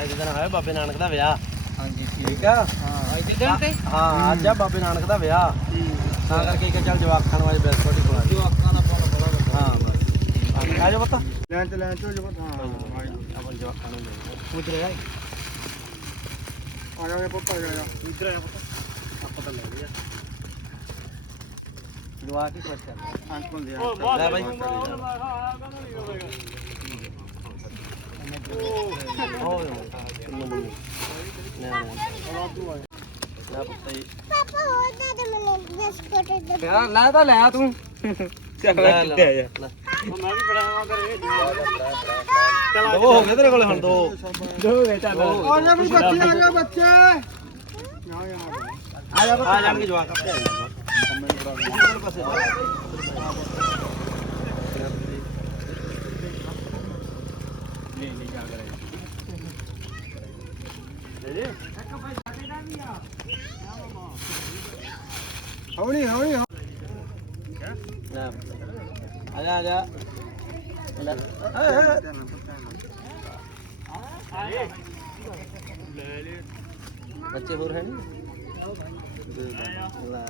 ਅੱਜ ਦੇ ਦਿਨ ਹੋਇਆ ਬਾਬੇ ਨਾਨਕ ਦਾ ਵਿਆਹ। ਹਾਂਜੀ ਠੀਕ ਆ। ਹਾਂ। ਅੱਜ ਦਿਨ ਤੇ? ਹਾਂ ਅੱਜ ਆ ਬਾਬੇ ਨਾਨਕ ਦਾ ਵਿਆਹ। ਤਾਂ ਕਰਕੇ ਕਿ ਚੱਲ ਜਵਾਕ ਵਾਲੇ ਬਿਸਕੁਟ ਹੀ ਖਵਾ ਦਿਓ। ਜਵਾਕਾਂ ਦਾ ਪਾਉਣਾ ਬੜਾ ਵੱਡਾ ਹਾਂ ਬਸ। ਆ ਜਾ ਪਤਾ। ਲੈਣ ਤੇ ਲੈਣ ਤੇ ਜੋ ਹਾਂ ਆਪਾਂ ਜਵਾਕਾਂ ਨੂੰ ਦੇ ਪੁੱਛ ਰਿਹਾ ਆ ਜਾ। ਪੁੱਤ ਆ ਜਾ ਇਧਰ ਆ ਪਤਾ। ਆਪਾਂ ਤਾਂ ਲੈ ਲਿਆ ਜਵਾਕ ਹੀ ਖੁਸ਼ ਕਰ ਅੰਕ ਹੁੰਦੇ ਲੈ ਬਾਈ ਹੋ ਕਿੰਨੂ ਮੰਨੀ ਲੈ ਲੈ ਪੁੱਤ ਜੀ ਪਾਪਾ ਹੋਰ ਨਾ ਦੇ ਮੈਨੂੰ ਬਿਸਕੁਟ ਦੇ ਯਾਰ ਲੈ ਤਾਂ ਲੈ ਤੂੰ। ਚੱਲ ਲੈ ਲੈ ਕਿੱਥੇ ਆ ਲੈ। ਦੋ ਹੋ ਗਏ ਤੇਰੇ ਕੋਲੇ ਹੁਣ ਦੋ। ਦੋ ਵੇ ਚੱਲ ਆ ਜਾ ਵੀ ਬੱਚੇ ਆ ਜਾ ਬੱਚੇ। ਆ ਜਾ ਆ ਜਾਣਗੇ ਜਵਾਕ ਆਪੇ ਆ ਜਾਣਗੇ ਇਧਰ ਪਾਸੇ ਨਹੀਂ ਨਹੀਂ ਜਾ ਕਰੇ ਹੌਲੀ ਹੌਲੀ ਆ ਜਾ ਆ ਜਾ। ਲੈ ਬੱਚੇ ਹੋਰ ਹੈ ਨਹੀਂ ਲੈ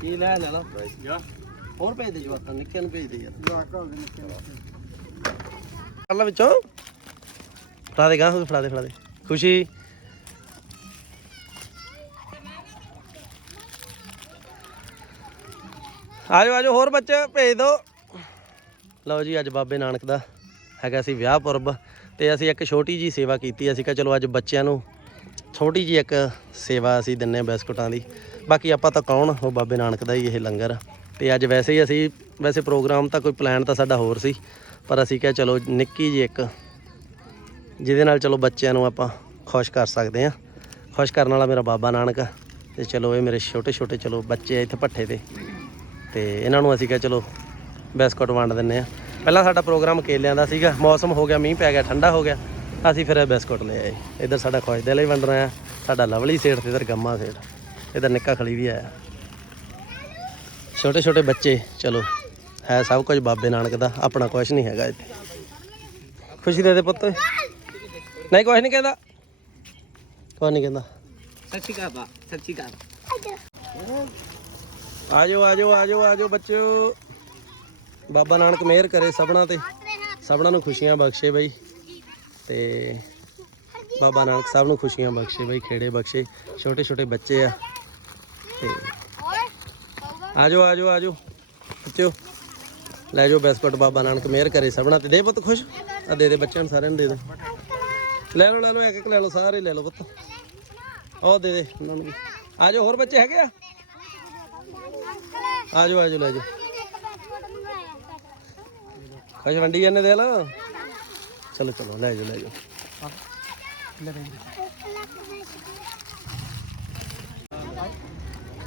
ਕੀ ਲੈ ਲੈ ਲਾ ਹੋਰ ਭੇਜ ਦੇ ਜਵਾਕਾਂ ਨੂੰ, ਨਿੱਕਿਆਂ ਨੂੰ ਭੇਜ ਦੇ ਯਾਰ। ਜਾ ਕਰ ਦੇ ਨਿੱਕੇ ਕਰ ਲੈ ਵਿੱਚੋਂ। ਫੜਾ ਦੇ ਗਾਂ ਫੜਾ ਦੇ ਫੜਾ ਦੇ। ਖੁਸ਼ੀ। ਆਜੋ ਆਜੋ ਹੋਰ ਬੱਚੇ ਭੇਜ ਦਿਓ ਲਓ ਜੀ ਅੱਜ ਬਾਬੇ ਨਾਨਕ ਦਾ ਹੈਗਾ ਸੀ ਵਿਆਹ ਪੁਰਬ ਤੇ ਅਸੀਂ ਇੱਕ ਛੋਟੀ ਜੀ ਸੇਵਾ ਕੀਤੀ। ਅਸੀਂ ਕਿਹਾ ਚਲੋ ਅੱਜ ਬੱਚਿਆਂ ਨੂੰ ਛੋਟੀ ਜੀ ਇੱਕ ਸੇਵਾ ਅਸੀਂ ਦਿੰਨੇ ਆ ਬਿਸਕੁਟਾਂ ਦੀ। ਬਾਕੀ ਆਪਾਂ ਤਾਂ ਕੌਣ? ਉਹ ਬਾਬੇ ਨਾਨਕ ਦਾ ਹੀ ਇਹ ਲੰਗਰ। ਤੇ ਅੱਜ ਵੈਸੇ ਹੀ ਅਸੀਂ ਵੈਸੇ ਪ੍ਰੋਗਰਾਮ ਤਾਂ ਕੋਈ ਪਲਾਨ ਤਾਂ ਸਾਡਾ ਹੋਰ ਸੀ। ਪਰ ਅਸੀਂ ਕਿਹਾ ਚਲੋ ਨਿੱਕੀ ਜੀ ਇੱਕ ਜਿਹਦੇ ਨਾਲ ਚਲੋ ਬੱਚਿਆਂ ਨੂੰ ਆਪਾਂ ਖੁਸ਼ ਕਰ ਸਕਦੇ ਆ ਖੁਸ਼ ਕਰਨ ਵਾਲਾ ਮੇਰਾ ਬਾਬਾ ਨਾਨਕ ਆ। ਤੇ ਚਲੋ ਇਹ ਮੇਰੇ ਛੋਟੇ ਛੋਟੇ ਚਲੋ ਬੱਚੇ ਆ ਇੱਥੇ ਭੱਠੇ ਤੇ ਤੇ ਇਹਨਾਂ ਨੂੰ ਅਸੀਂ ਕਿਹਾ ਚਲੋ ਬਿਸਕੁਟ ਵੰਡ ਦਿੰਨੇ ਆ ਪਹਿਲਾਂ ਸਾਡਾ ਪ੍ਰੋਗਰਾਮ ਕੇਲਿਆਂ ਦਾ ਸੀਗਾ। ਮੌਸਮ ਹੋ ਗਿਆ, ਮੀਂਹ ਪੈ ਗਿਆ, ਠੰਡਾ ਹੋ ਗਿਆ। ਅਸੀਂ ਫਿਰ ਬਿਸਕੁਟ ਲੈ ਆਏ। ਇੱਧਰ ਸਾਡਾ ਖੁਸ਼ ਦੇ ਲਈ ਵੰਡ ਰਿਹਾ। ਸਾਡਾ ਲਵਲੀ ਸੇਠ ਤੇ ਇੱਧਰ ਗੰਮਾ ਸੇਠ। ਇੱਧਰ ਨਿੱਕਾ ਖਲੀ ਵੀ ਆਇਆ। ਛੋਟੇ ਛੋਟੇ ਬੱਚੇ, ਚਲੋ, ਹੈ ਸਭ ਕੁਝ ਬਾਬੇ ਨਾਨਕ ਦਾ। ਆਪਣਾ ਕੁਝ ਨਹੀਂ ਹੈਗਾ ਇੱਥੇ। ਖੁਸ਼ੀ ਦੇ ਦੇ ਪੁੱਤ। ਨਹੀਂ ਕੁਝ ਨਹੀਂ ਕਹਿੰਦਾ। ਕੁਝ ਨਹੀਂ ਕਹਿੰਦਾ। ਸੱਚੀ ਕਾ ਬਾ ਸੱਚੀ ਕਾ ਆਜੋ ਆਜੋ ਆਜੋ ਆਜੋ ਬੱਚਿਓ ਬਾਬਾ ਨਾਨਕ ਮਿਹਰ ਕਰੇ ਸਭਨਾ ਤੇ। ਸਭਨਾ ਨੂੰ ਖੁਸ਼ੀਆਂ ਬਖਸ਼ੇ ਬਈ। ਤੇ ਬਾਬਾ ਨਾਨਕ ਸਭ ਨੂੰ ਖੁਸ਼ੀਆਂ ਬਖਸ਼ੇ ਬਈ, ਖੇੜੇ ਬਖਸ਼ੇ, ਛੋਟੇ ਛੋਟੇ ਬੱਚੇ ਆ। ਤੇ ਆਜੋ ਆਜੋ ਆਜੋ। ਬੱਚਿਓ, ਲੈ ਜਾਓ ਬਿਸਕੁਟ, ਬਾਬਾ ਨਾਨਕ ਮਿਹਰ ਕਰੇ ਸਭਨਾ ਤੇ ਦੇ ਪੁੱਤ ਖੁਸ਼। ਆ ਦੇ ਦੇ ਬੱਚਿਆਂ ਨੂੰ ਸਾਰਿਆਂ ਨੂੰ ਦੇ ਦੇ। ਲੈ ਲਓ ਲੈ ਲਓ, ਇੱਕ ਇੱਕ ਲੈ ਲਓ, ਸਾਰੇ ਲੈ ਲਓ ਪੁੱਤ। ਉਹ ਦੇ ਦੇ ਉਹਨਾਂ ਨੂੰ ਆਜੋ, ਹੋਰ ਬੱਚੇ ਹੈਗੇ ਆ? ਆਜੋ ਆਜੋ, ਲੈ ਜਾਓ। ਖੁਸ਼ ਵੰਡੀ ਜਾਂਦੇ ਦੇ ਲਓ ਜਾਓ ਲੈ ਜਾਓ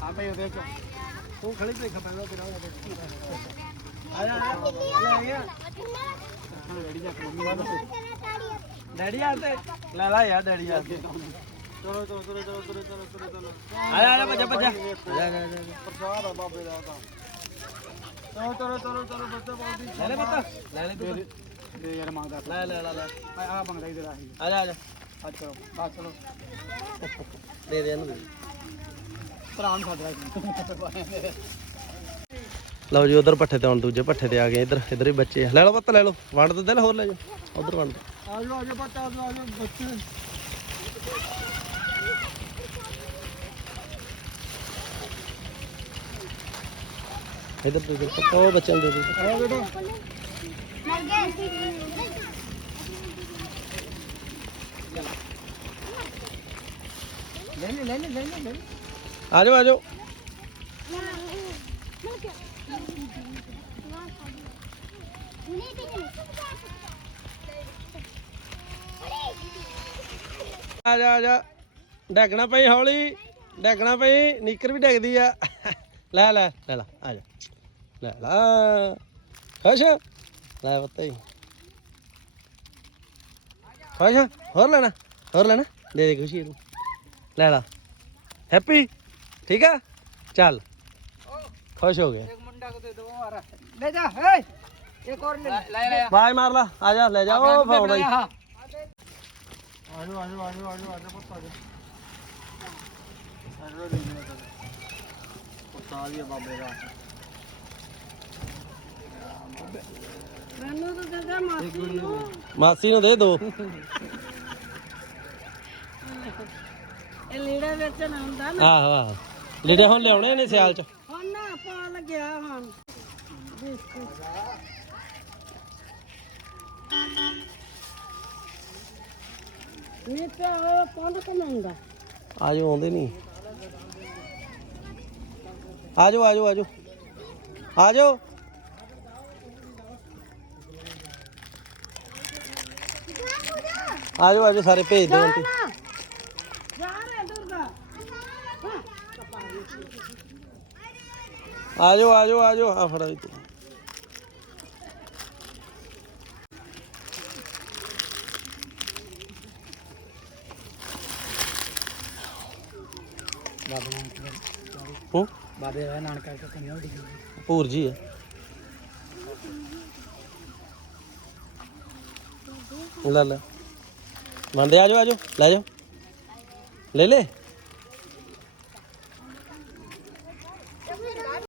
ਆਪੇ ਉਹਦੇ ਚ ਤੂੰ ਖੜੀ ਤੇ ਖਪਾਂਦਾ ਤੇਰਾ ਡੈਡੀ ਆ ਤੇ ਲੈ ਲਾ ਯਾਰ ਡੈਡੀ ਆ ਕੇ ਚਲੋ ਚਲੋ ਚਲੋ ਚਲੋ ਚਲੋ ਚਲੋ ਚਲੋ ਚਲੋ ਆ ਜਾ ਆ ਜਾ ਬੱਜਾ ਬੱਜਾ ਲੈ ਲੈ ਲੈ ਪ੍ਰਸਾਦ ਆ ਬਾਬੇ ਦਾ ਤਾਂ ਦੇ ਯਾਰ ਮੰਗਦਾ ਲੈ। ਲੈ ਲੈ ਲੈ ਆ ਆ ਮੰਗਦਾ ਹੀ ਤੇਰਾ ਆ ਜਾ ਆ ਜਾ। ਆ ਚਲੋ ਬਸ ਚਲੋ। ਦੇ ਦੇ ਇਹਨੂੰ। ਭਰਾ ਨੂੰ ਸਾਡਾ ਲਓ ਜੀ ਉਧਰ ਪੱਠੇ ਤੇ ਹੁਣ ਦੂਜੇ ਪੱਠੇ ਤੇ ਆ ਗਏ। ਇੱਧਰ ਇੱਧਰ ਹੀ ਬੱਚੇ ਆ। ਲੈ ਲਓ ਪੁੱਤ ਲੈ ਲਓ। ਵੰਡ ਦੇ ਦਿਲ ਹੋਰ ਲੈ ਜਾਓ। ਉਧਰ ਵੰਡ। ਦਿਓ। ਆ ਜਾਓ ਆ ਜਾਓ ਬੱਚਾ ਆ ਆ ਜਾਓ ਬੱਚੇ। ਇੱਧਰ ਦੇ ਦੇ ਪੁੱਤ, ਉਹ ਬੱਚਿਆਂ ਨੂੰ ਦੇ ਦੇ। ਆ ਬੇਟਾ। ਲੈ ਲੈ ਲੈ ਲੈ ਲੈ ਲੈ ਲੈ ਆ ਜਾਓ ਆ ਜਾਓ ਆ ਜਾ ਆ। ਜਾ ਡੈਗਣਾ ਪਈ ਹੌਲੀ ਡੈਗਣਾ ਪਈ ਨੀਕਰ ਵੀ ਡੈਗਦੀ ਆ ਲੈ ਲੈ ਲੈ, ਲਾ, ਆ ਜਾ। ਲੈ, ਲਾ। ਖੁਸ਼ ਲੈ ਬੱਤੇ ਖੁਸ਼ ਹੋਰ ਲੈਣਾ? ਹੋਰ ਲੈਣਾ? ਦੇ ਦੇ ਖੁਸ਼ੀ ਨੂੰ। ਲੈ ਲਾ। ਹੈਪੀ? ਠੀਕ ਆ? ਚੱਲ। ਖੁਸ਼ ਹੋ ਗਿਆ ਲੈ ਜਾ ਹੇ! ਇੱਕ ਹੋਰ ਲੈ ਲੈ। ਲੈ ਬਾਏ ਮਾਰ ਲਾ। ਆ ਜਾ ਲੈ ਜਾ। ਉਹ ਫਾਉਂਦਾ ਹੀ ਆਜੋ ਆਜੋ ਆਜੋ ਆਜੋ ਆਜੋ ਪੁੱਤ ਆਜੋ। ਆਜੋ ਲੈ ਜਾ। ਪੁੱਤ ਆ ਗਿਆ ਬਾਬੇ ਦਾ ਮੈਨੂੰ ਤਾਂ ਦੇ ਦੇ ਮਾਸੀ ਨੂੰ ਮਾਸੀ ਨੂੰ ਦੇ ਦੋ। ਇਹ ਲੀੜੇ ਵੇਚਣ ਆਉਂਦਾ ਨਾ। ਆਹੋ ਆਹੋ। ਲੀੜੇ ਹੁਣ ਲਿਆਉਣੇ ਨੇ ਸਿਆਲ ਚ। ਹੁਣ ਨਾ ਪਾ ਲੱਗਿਆ ਹੁਣ। ਨਹੀਂ ਤੇ ਉਹ ਪੰਡ ਕਮਾਉਂਦਾ ਆਜੋ ਆਉਂਦੇ ਨਹੀਂ। ਆਜੋ ਆਜੋ ਆਜੋ। ਆਜੋ। ਆਜੋ ਆਜੋ ਸਾਰੇ ਭੇਜ ਦਿਓ ਆਂਟੀ। ਆਜੋ ਆਜੋ ਆਜੋ। ਆ ਫੜਾ ਇੱਥੇ। ਹੂੰ? ਬਾਬੇ ਦਾ ਨਾਨਕਾ ਕਾ ਕੰਨਿਆ ਉਡੀ ਭੂਰ ਜੀ ਹੈ ਲੈ ਲੈ। ਮੰਦੇ ਆਜੋ ਆਜੋ ਲੈ ਜਾਓ ਲੈ ਲੈ